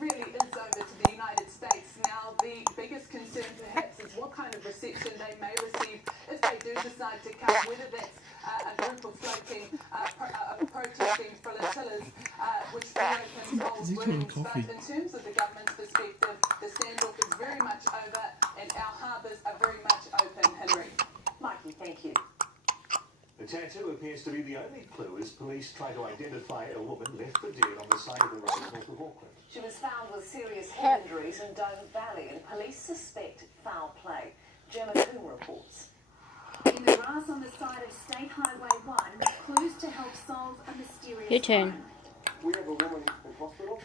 really is over to the United States. Now, the biggest concern perhaps is what kind of reception they may receive if they do decide to come, whether that's a group of floating, protesting flotillas, which reopens old wounds. But in terms of the government's perspective, the standoff is very much over and our harbours are very much open, Hillary. Mikey, thank you. The tattoo appears to be the only clue as police try to identify a woman left for dead on the side of the road north of Auckland. She was found with serious head injuries in Dome Valley and police suspect foul play. Gemma Coombe reports. In the grass on the side of State Highway 1, clues to help solve a mysterious Your turn. crime. We have a woman in hospital.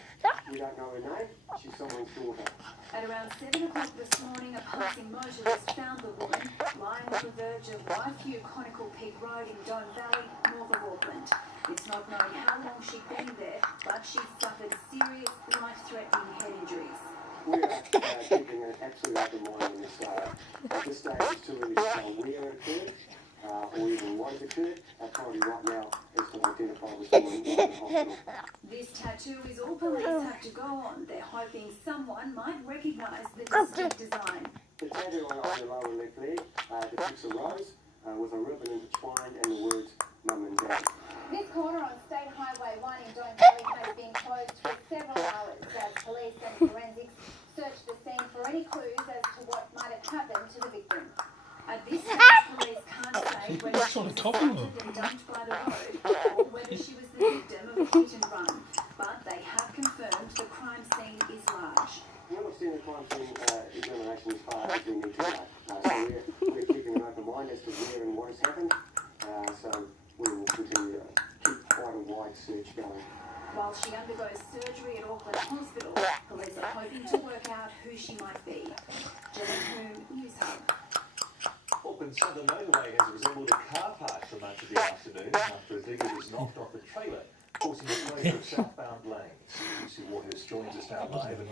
We don't know her name. She's someone's daughter. At around 7 o'clock this morning, a passing motorist found the woman lying on the verge of Waihue Conical Peak Road in Dome Valley, north of Auckland. It's not known how long she'd been there, but she suffered serious, life-threatening head injuries. We are keeping an absolute open mind on this. At this stage, it's too early to tell where it occurred or even what has occurred. Our priority right now is to identify this woman in the hospital. This tattoo is all police have to go on. They're hoping someone might recognise the distinct design. The tattoo on the lower left leg depicts a rose with a ribbon intertwined and the words Mum and Dad. This corner on State Highway 1 in Dome Valley has been closed for several hours as police and forensics search the scene for any clues as to what might have happened to the victim. At this stage, police can't say whether she was assaulted and dumped by the road or whether she was the victim of a hit and run. But they have confirmed the crime scene is large. We'll have seen the crime scene examination as far as we need to go. So we're keeping an open mind as to where and what has happened. So we will continue to keep quite a wide search going. While she undergoes surgery at Auckland Hospital, police are hoping to work out who she might be. Gemma Coombe, News Hub. Auckland's southern motorway has resembled a car park for much of the afternoon after a digger was knocked off a trailer, forcing the closure of southbound lanes. Lucy Waters joins us now live. And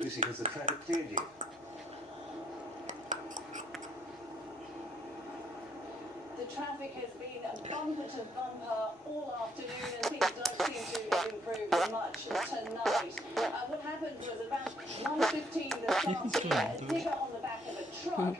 Lucy, has the traffic cleared yet? The traffic has been bumper to bumper all afternoon and things don't seem to have improved much tonight. What happened was about 1:15 this afternoon, a digger on the back of a truck